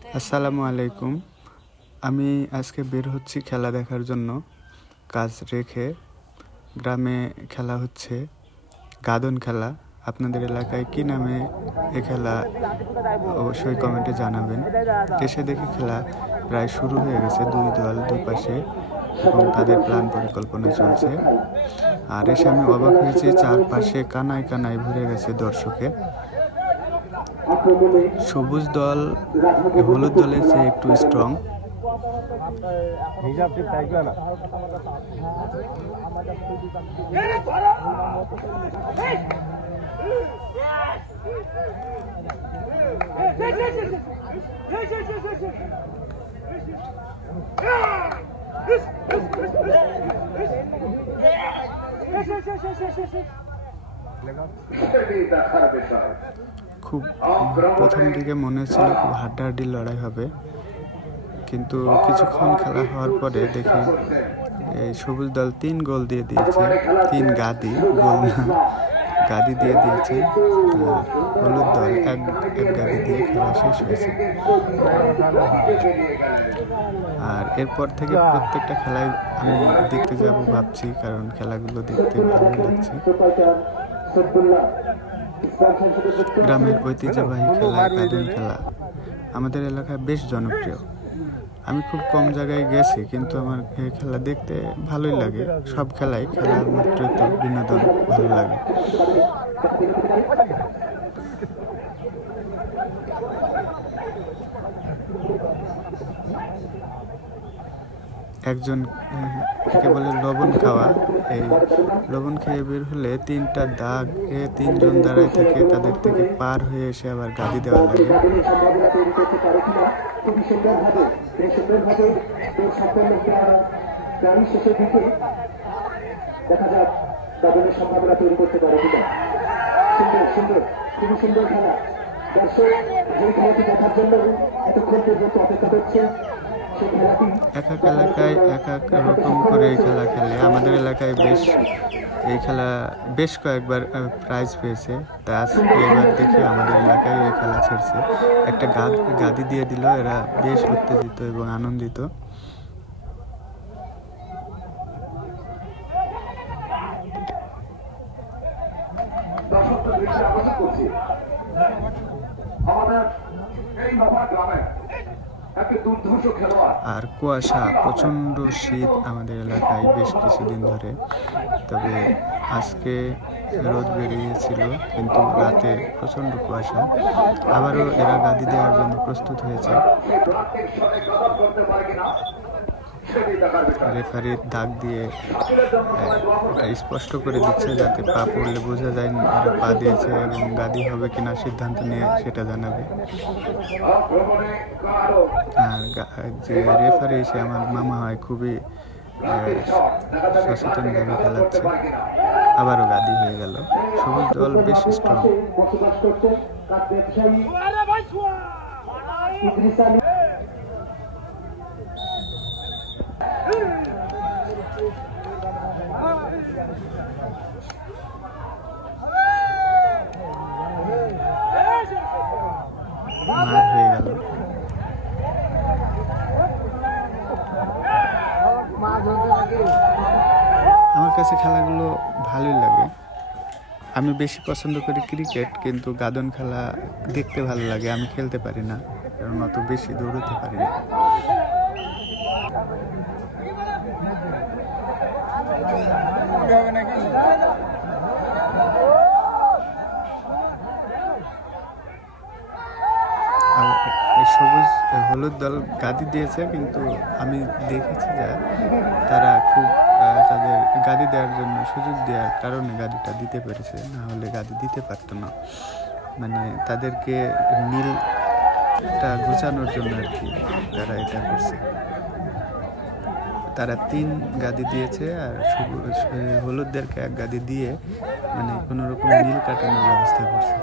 আসসালামু আলাইকুম। আমি আজকে বের হচ্ছি খেলা দেখার জন্য। কাজ রেখে গ্রামে খেলা হচ্ছে গাদন খেলা। আপনাদের এলাকায় কি নামে এ খেলা অবশ্যই কমেন্টে জানাবেন। এসে দেখি খেলা প্রায় শুরু হয়ে গেছে, দুই দল দুপাশে এবং তাদের প্ল্যান পরিকল্পনা চলছে। আর এসে আমি অবাক হয়েছি, চারপাশে কানায় কানায় ভরে গেছে দর্শকে। সবুজ দল হলুদ দলের চেয়ে একটু স্ট্রং। খুব প্রথম দিকে মনে হচ্ছিল খুব হাড্ডাহাড্ডি লড়াই হবে, কিন্তু কিছুক্ষণ খেলা হওয়ার পরে দেখি এই সবুজ দল 3 গোল দিয়ে দিয়েছে। 3 গাদি, গোল না, গাদি দিয়ে দিয়েছে। হলুদ দল এক গাদি দিয়ে খেলা শেষ হয়েছে। আর এরপর থেকে প্রত্যেকটা খেলায় আমি দেখতে যাব ভাবছি, কারণ খেলাগুলো দেখতে ভালো লাগছে। গ্রামের ঐতিহ্যবাহী খেলা গাদন খেলা আমাদের এলাকায় বেশ জনপ্রিয়। আমি খুব কম জায়গায় গেছি, কিন্তু আমার এই খেলা দেখতে ভালোই লাগে। সব খেলাই খেলার মাত্রই তো বিনোদন, ভালো লাগে। একজন একে বলে লবণ খাওয়া। এই লবণ খেয়ে বের হলে 3টা দাগ, 3জন দাঁড়ায় থাকে, তাদের থেকে পার হয়ে এসে আবার গাদি দেওয়া লাগে। দেখা যাক গাদনের সম্ভাবনা তৈরি করতে পারে কিনা। সুন্দর সুন্দর, খুবই সুন্দর খেলা। দর্শক যে খেলাটি দেখার জন্য এতক্ষণ পর্যন্ত অপেক্ষা করছে, এক এক এলাকায় এক এক রকম করে এই খেলা খেলে। আমাদের এলাকায় এই খেলা বেশ কয়েকবার প্রাইজ পেয়েছে। তা এবার দেখি আমাদের এলাকায় এই খেলা ছেড়েছে। একটা গাদি দিয়ে দিল, এরা বেশ উত্তেজিত এবং আনন্দিত। আর কুয়াশা, প্রচণ্ড শীত আমাদের এলাকায় বেশ কিছুদিন ধরে। তবে আজকে রোদ বেরিয়েছিল, কিন্তু রাতে প্রচণ্ড কুয়াশা। আবারও এরা গাদি দেওয়ার জন্য প্রস্তুত হয়েছে। রেফারির দাগ দিয়ে এটা স্পষ্ট করে দিচ্ছে, যাতে পা পড়লে বোঝা যায় এরা পা দিয়েছে, এবং গাদি হবে কিনা সিদ্ধান্ত নিয়ে সেটা জানাবে। আর যে রেফারি, সে আমার মামা হয়, খুবই সচেতনভাবে খেলাচ্ছে। আবারও গাদি হয়ে গেল। সবুজ দল বেশ স্ট্রং। মার হয়ে গেল। আমার কাছে খেলাগুলো ভালোই লাগে। আমি বেশি পছন্দ করি ক্রিকেট, কিন্তু গাদন খেলা দেখতে ভালো লাগে। আমি খেলতে পারি না, কারণ অত বেশি দৌড়তে পারি না। সবুজ হলুদ দল গাদি দিয়েছে, কিন্তু আমি দেখেছি যে তারা খুব তাদের গাদি দেওয়ার জন্য সুযোগ দেওয়ার কারণে গাদিটা দিতে পেরেছে, না হলে গাদি দিতে পারতো না। মানে তাদেরকে নীলটা ঘোচানোর জন্য আর কি তারা এটা করছে। তারা 3 গাদি দিয়েছে, আর হলুদদেরকে 1 গাদি দিয়ে মানে কোনো রকম নীল কাটানোর ব্যবস্থা করছে।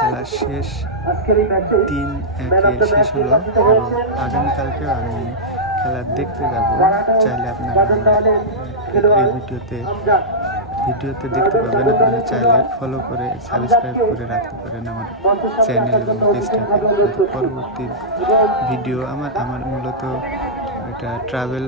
খেলা শেষ, 3-1 শেষ হলো। আগামীকালকেও আমি খেলা দেখতে যাব। চাইলে আপনারা এই ভিডিওতে ভিডিওতে দেখতে পাবেন। আপনারা চাইলে ফলো করে সাবস্ক্রাইব করে রাখতে পারেন আমার চ্যানেল এবং পেজটাকে, যাতে পরবর্তী ভিডিও আমার মূলত এটা ট্রাভেল